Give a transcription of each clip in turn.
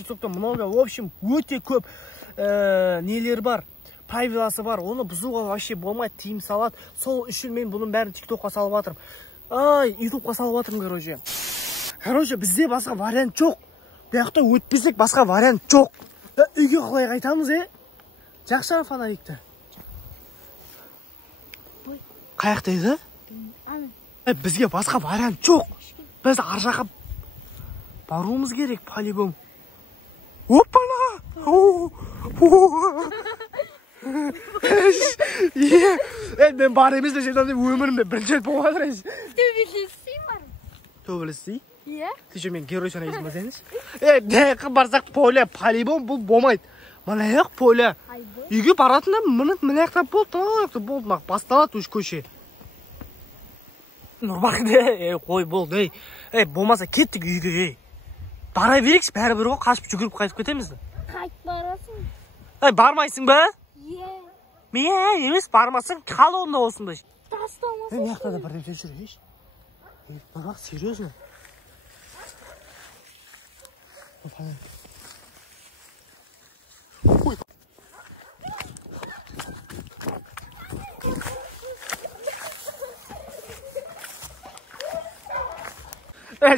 тиктокта много, в общем, өте көп нелер бар, правиласы бар. Оны бұзуға вообще болмайды, тиым салады. Сол үшін мен бұның бәрін тиктокқа салып жатырмын. Ай, ютубқа салып жатырмын, короче. Короче, бізде басқа вариант жоқ. Бұяқта өтпесек басқа вариант жоқ. Үйге қалай қайтамыз, Жақсы фонарикті. Қаяқта еді? Бізге басқа вариант жоқ. Біз ар жаққа баруымыз керек, по-любому. Опана! Мен бар емес де жетем деп өмірімде бірінші рет болып жатыр. Төбелесей бар. Төбелесей? Иә. Ты мен герой санайсың ба сен? Барсақ поле, по-любому бұл болмайды. Мына аяқ поле. Үйге баратында мына аяқта болды, басталады үш көше. Нұрбақ, қой болды, болмаса кеттік үйге, бара берекші, бәрі бір ғой, қашып жүгіріп қайтып кетеміз. Қайтып барасың? Бармайсың ба? Е. Мен емес, бармасың, қал онда осында. Тастамасың. Мен яқта да бір деп жүр, Нұрбақ, серьезно?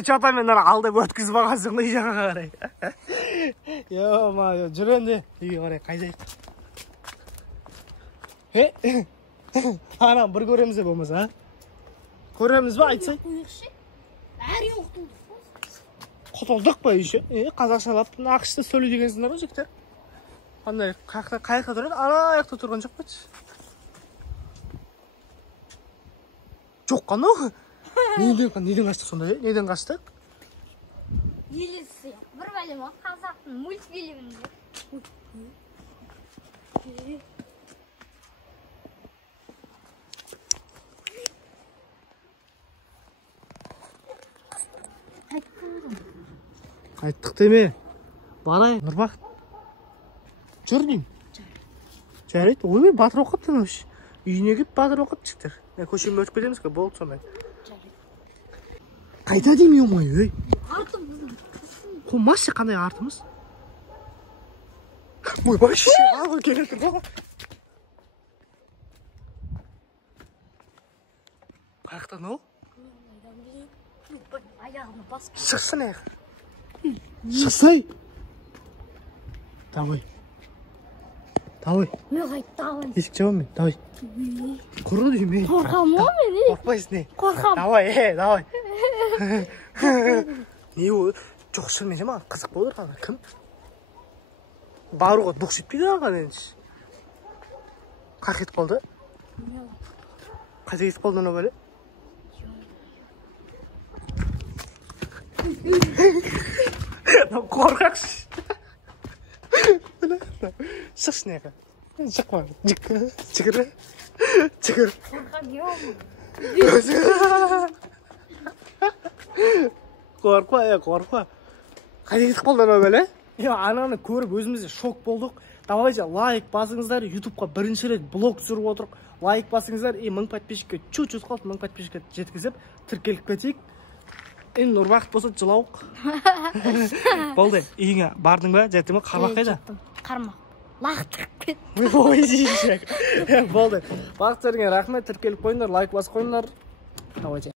Чата мендер алдып өткізіп алғансың үй жаға қарай. Жүр енді үйге қарай қайдайық. Анам бір көреміз де болмаса, көреміз ба айтсай? Бәрі ұқтың. Құтылдық па үйше? Қазақшалап ақшты сөйлей дегенсіңдер ғой жіктер. Қандай қаяқта тұрады? Ана аяқта тұрған жоқ па? Жоқ қана? Неден қаштық сонда? Неден қаштық? Елесі. Бір бәлем о, қазақтың мультфильмінде. Қайттық деме. Барай, Нұрбақ. Жүр дейм. Жарайды. Ойбай, батыр оқып тұрмыш. Үйіне кеп батыр оқып шықтыр. Көшеме өтіп кетеміз ке, болды сондай. Қайта дейм емай, Артым. Қомашы қандай артымыз? Ойбай, ағыл келетір ғой. Қаяқтан ол? Аяғыма басып. Шықсын аяқ. Шықсай. Давай. Мен қайттағын. Есік жауам мен, давай. Құры дейм, Қорқам о мен, Қорқпайсың, Қорқам. Давай. Не ол? Жоқ, шынымен жама, қызық болыр қана, кім? Баруға дұқ жетпейді алған енші. Қақ етіп қалды? Қайта кетіп қалды оны бөлі? Қорқақшы. Шықсын еқа. Шықма. Жүгір. Қорқам ең. Қорқма. Қайда кетіп қалды ана бәлі? Ананы көріп өзімізде шок болдық. Давайте лайк басыңыздар, ютубқа бірінші рет блог түсіріп отырық. Лайк басыңыздар, 1000 подписчикке чуть-чуть қалды, 1000 подписчикке жеткізіп, тіркеліп кетейік. Енді Нұрбақыт болса жылауық. Болды, үйіңе бардың ба, жеттің ба, қармақ қайда? Қармақ. Лақтырып кет. Ой, жейшек. Болды. Бақыттарыңа рахмет, тіркеліп қойыңдар, лайк басып қойыңдар. Давайте.